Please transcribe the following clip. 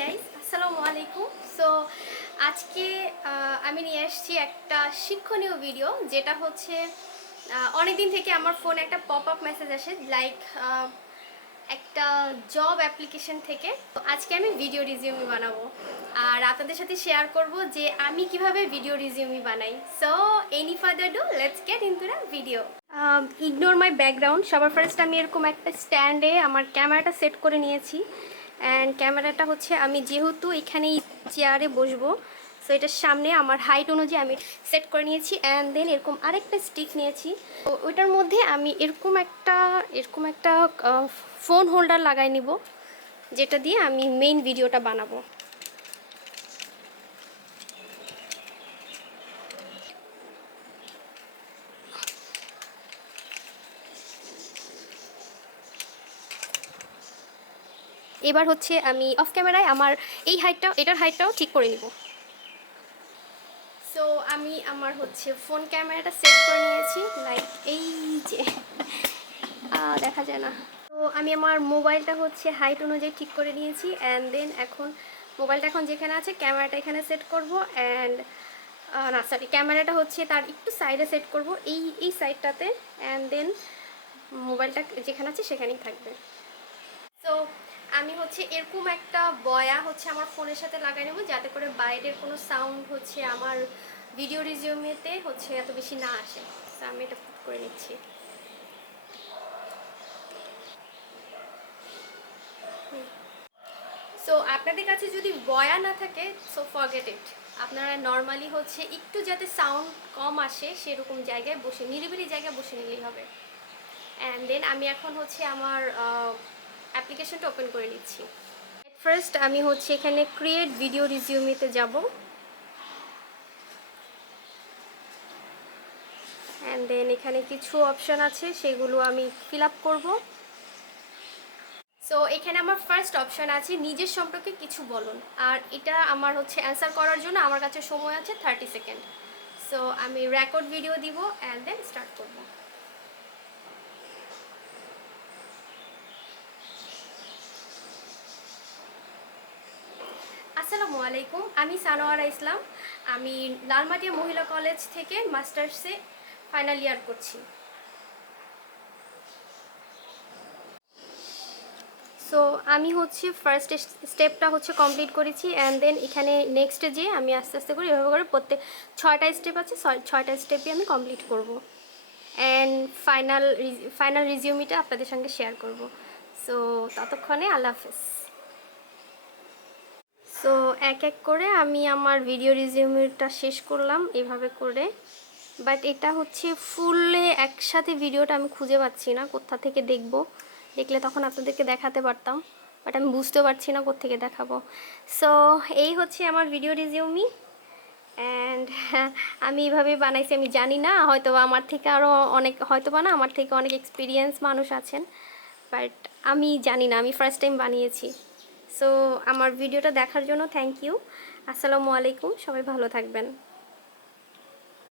Guys, আসসালামু আলাইকুম। So আজকে আমি নিয়ে আসছি একটা শিক্ষণীয় ভিডিও, যেটা হচ্ছে অনেকদিন থেকে আমার ফোনে একটা পপ আপ মেসেজ আসে, লাইক একটা জব অ্যাপ্লিকেশন থেকে। তো আজকে আমি ভিডিও রিজিউমি বানাবো আর আপনাদের সাথে শেয়ার করব যে আমি কিভাবে ভিডিও রিজিউমি বানাই। So any further do, let's get into the video. Ignore my background. সবার ফার্স্ট আমি এরকম একটা স্ট্যান্ডে আমার ক্যামেরাটা সেট করে নিয়েছি। অ্যান্ড ক্যামেরাটা হচ্ছে আমি যেহেতু এখানেই চেয়ারে বসবো, সো এটার সামনে আমার হাইট অনুযায়ী আমি সেট করে নিয়েছি। অ্যান্ড দেন এরকম আরেকটা স্টিক নিয়েছি। তো ওইটার মধ্যে আমি এরকম একটা ফোন হোল্ডার লাগাই নিব, যেটা দিয়ে আমি মেইন ভিডিওটা বানাবো। এবার হচ্ছে আমি অফ ক্যামেরায় আমার এটার হাইটটাও ঠিক করে নিব। সো আমি আমার হচ্ছে ফোন ক্যামেরাটা সেট করে নিয়েছি, লাইক এই যে দেখা যায় না। তো আমি আমার মোবাইলটা হচ্ছে হাইট অনুযায়ী ঠিক করে নিয়েছি। অ্যান্ড দেন মোবাইলটা এখন যেখানে আছে ক্যামেরাটা এখানে সেট করব। অ্যান্ড না সরি, ক্যামেরাটা হচ্ছে তার একটু সাইডে সেট করব, এই সাইডটাতে। অ্যান্ড দেন মোবাইলটা যেখানে আছে সেখানেই থাকবে। তো আমি হচ্ছে এরকম একটা বয়া হচ্ছে আমার ফোনের সাথে লাগাই নেব, যাতে করে বাইরের কোনো সাউন্ড হচ্ছে আমার ভিডিও রিজিউমেতে হচ্ছে এত বেশি না আসে। তো আমি এটা পুট করে নিচ্ছি। সো আপনাদের কাছে যদি বয়া না থাকে, সো ফরগেট ইট। আপনারা নর্মালি হচ্ছে একটু যাতে সাউন্ড কম আসে সেরকম জায়গায় বসে, নিরিবিলি জায়গায় বসে নিলেই হবে। অ্যান্ড দেন আমি এখন হচ্ছে আমার অ্যাপ্লিকেশনটা ওপেন করে নিচ্ছি। ফার্স্ট আমি হচ্ছে এখানে ক্রিয়েট ভিডিও রিজিউমিতে যাব। অ্যান্ড দেন এখানে কিছু অপশান আছে, সেগুলো আমি ফিল আপ করবো। সো এখানে আমার ফার্স্ট অপশান আছে নিজের সম্পর্কে কিছু বলুন। আর এটা আমার হচ্ছে অ্যান্সার করার জন্য আমার কাছে সময় আছে 30 সেকেন্ড। সো আমি রেকর্ড ভিডিও দিব অ্যান্ড দেন স্টার্ট করব। আসসালামু আলাইকুম, আমি সানোয়ারা ইসলাম। আমি লালমাটিয়া মহিলা কলেজ থেকে মাস্টার্সে ফাইনাল ইয়ার করছি। সো আমি হচ্ছে ফার্স্ট স্টেপটা হচ্ছে কমপ্লিট করেছি। অ্যান্ড দেন এখানে নেক্সটে যেয়ে আমি আস্তে আস্তে করে এভাবে করে প্রত্যেক 6টা স্টেপ আছে, 6টা স্টেপই আমি কমপ্লিট করব। অ্যান্ড ফাইনাল রিজিউমিটা আপনাদের সঙ্গে শেয়ার করব। সো ততক্ষণে আল্লাহ হাফেজ। সো এক এক করে আমি আমার ভিডিও রিজিউমিটা শেষ করলাম এভাবে করে। বাট এটা হচ্ছে ফুলে একসাথে ভিডিওটা আমি খুঁজে পাচ্ছি না, কোথা থেকে দেখলে তখন আপনাদেরকে দেখাতে পারতাম। বাট আমি বুঝতে পারছি না কোত্থেকে দেখাবো। সো এই হচ্ছে আমার ভিডিও রিজিউমি। অ্যান্ড আমি এইভাবে বানাইছি। আমি জানি না, হয়তোবা আমার থেকে আরও অনেক, হয়তোবা না আমার থেকে অনেক এক্সপিরিয়েন্স মানুষ আছেন, বাট আমি জানি না, আমি ফার্স্ট টাইম বানিয়েছি। সো আমার ভিডিওটা দেখার জন্য থ্যাংক ইউ। আসসালামু আলাইকুম, সবাই ভালো থাকবেন।